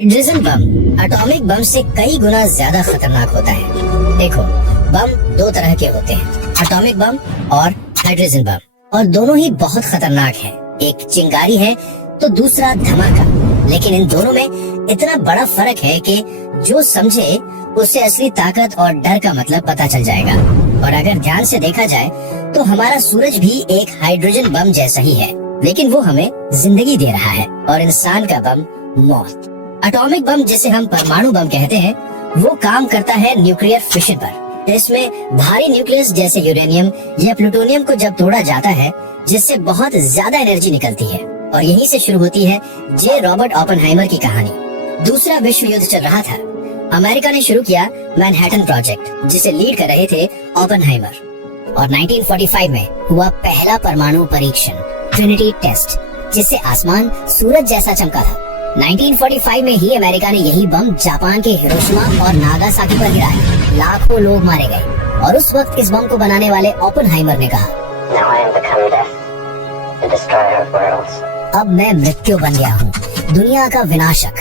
Hydrogen bomb atomic bomb से कई गुना ज्यादा खतरनाक होता है। देखो, बम दो तरह के होते हैं, एटॉमिक बम और हाइड्रोजन बम, और दोनों ही बहुत खतरनाक हैं। एक चिंगारी है तो दूसरा धमाका। लेकिन इन दोनों में इतना बड़ा फर्क है कि जो समझे उसे असली ताकत और डर का मतलब पता चल जाएगा। और अगर ध्यान से देखा जाए तो हमारा सूरज भी एक हाइड्रोजन बम जैसा ही है, लेकिन वो हमें जिंदगी दे रहा है और इंसान का बम मौत। एटॉमिक बम, जिसे हम परमाणु बम कहते हैं, वो काम करता है न्यूक्लियर फिशन पर। इसमें भारी न्यूक्लियस जैसे यूरेनियम या प्लूटोनियम को जब तोड़ा जाता है, जिससे बहुत ज्यादा एनर्जी निकलती है, और यहीं से शुरू होती है जे रॉबर्ट ओपेनहाइमर की कहानी। दूसरा विश्व युद्ध चल रहा था। अमेरिका ने शुरू किया मैनहट्टन प्रोजेक्ट, जिसे लीड कर रहे थे ओपेनहाइमर। और 1945 में हुआ पहला परमाणु परीक्षण, ट्रिनिटी टेस्ट, जिससे आसमान सूरज जैसा चमका था। 1945 में ही अमेरिका ने यही बम जापान के हिरोशिमा और नागासाकी पर गिराया। लाखों लोग मारे गए। और उस वक्त इस बम को बनाने वाले ओपेनहाइमर ने कहा, अब मैं मृत्यु बन गया हूँ, दुनिया का विनाशक।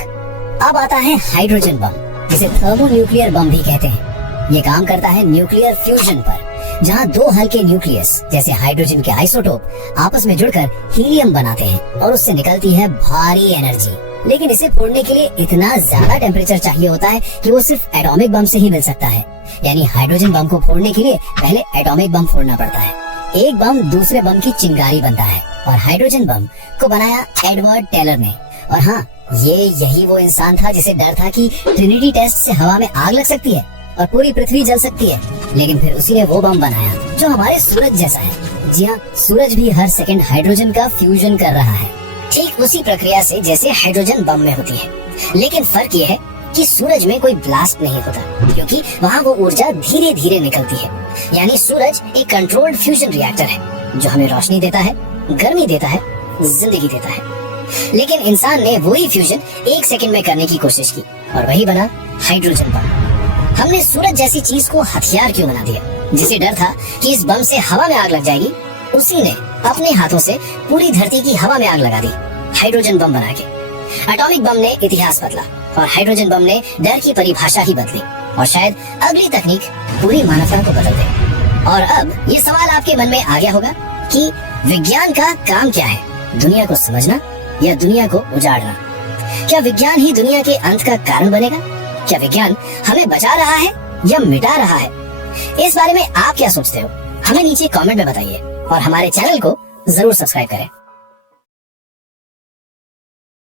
अब आता है हाइड्रोजन बम, जिसे थर्मोन्यूक्लियर बम भी कहते हैं। ये काम करता है न्यूक्लियर फ्यूजन पर, जहाँ दो हल्के न्यूक्लियस जैसे हाइड्रोजन के आइसोटोप आपस में जुड़कर हीलियम बनाते हैं और उससे निकलती है भारी एनर्जी। लेकिन इसे फोड़ने के लिए इतना ज्यादा टेम्परेचर चाहिए होता है कि वो सिर्फ एटॉमिक बम से ही मिल सकता है। यानी हाइड्रोजन बम को फोड़ने के लिए पहले एटॉमिक बम फोड़ना पड़ता है। एक बम दूसरे बम की चिंगारी बनता है, और हाइड्रोजन बम को बनाया एडवर्ड टेलर ने। और हाँ, यही वो इंसान था जिसे डर था कि ट्रिनिटी टेस्ट से हवा में आग लग सकती है और पूरी पृथ्वी जल सकती है। लेकिन फिर उसी ने वो बम बनाया जो हमारे सूरज जैसा है। जी हाँ, सूरज भी हर सेकंड हाइड्रोजन का फ्यूजन कर रहा है, ठीक उसी प्रक्रिया से जैसे हाइड्रोजन बम में होती है। लेकिन फर्क ये है कि सूरज में कोई ब्लास्ट नहीं होता, क्योंकि वहाँ वो ऊर्जा धीरे धीरे निकलती है। यानी सूरज एक कंट्रोल्ड फ्यूजन रिएक्टर है, जो हमें रोशनी देता है, गर्मी देता है, जिंदगी देता है। लेकिन इंसान ने वही फ्यूजन एक सेकंड में करने की कोशिश की, और वही बना हाइड्रोजन बम। हमने सूरज जैसी चीज को हथियार क्यों बना दिया? जिसे डर था कि इस बम से हवा में आग लग जाएगी, उसी ने अपने हाथों से पूरी धरती की हवा में आग लगा दी, हाइड्रोजन बम बना के। एटॉमिक बम ने इतिहास बदला, और हाइड्रोजन बम ने डर की परिभाषा ही बदली, और शायद अगली तकनीक पूरी मानवता को बदल दे। और अब ये सवाल आपके मन में आ गया होगा कि विज्ञान का काम क्या है? दुनिया को समझना या दुनिया को उजाड़ना? क्या विज्ञान ही दुनिया के अंत का कारण बनेगा? क्या विज्ञान हमें बचा रहा है या मिटा रहा है? इस बारे में आप क्या सोचते हो? हमें नीचे कमेंट में बताइए, और हमारे चैनल को जरूर सब्सक्राइब करें।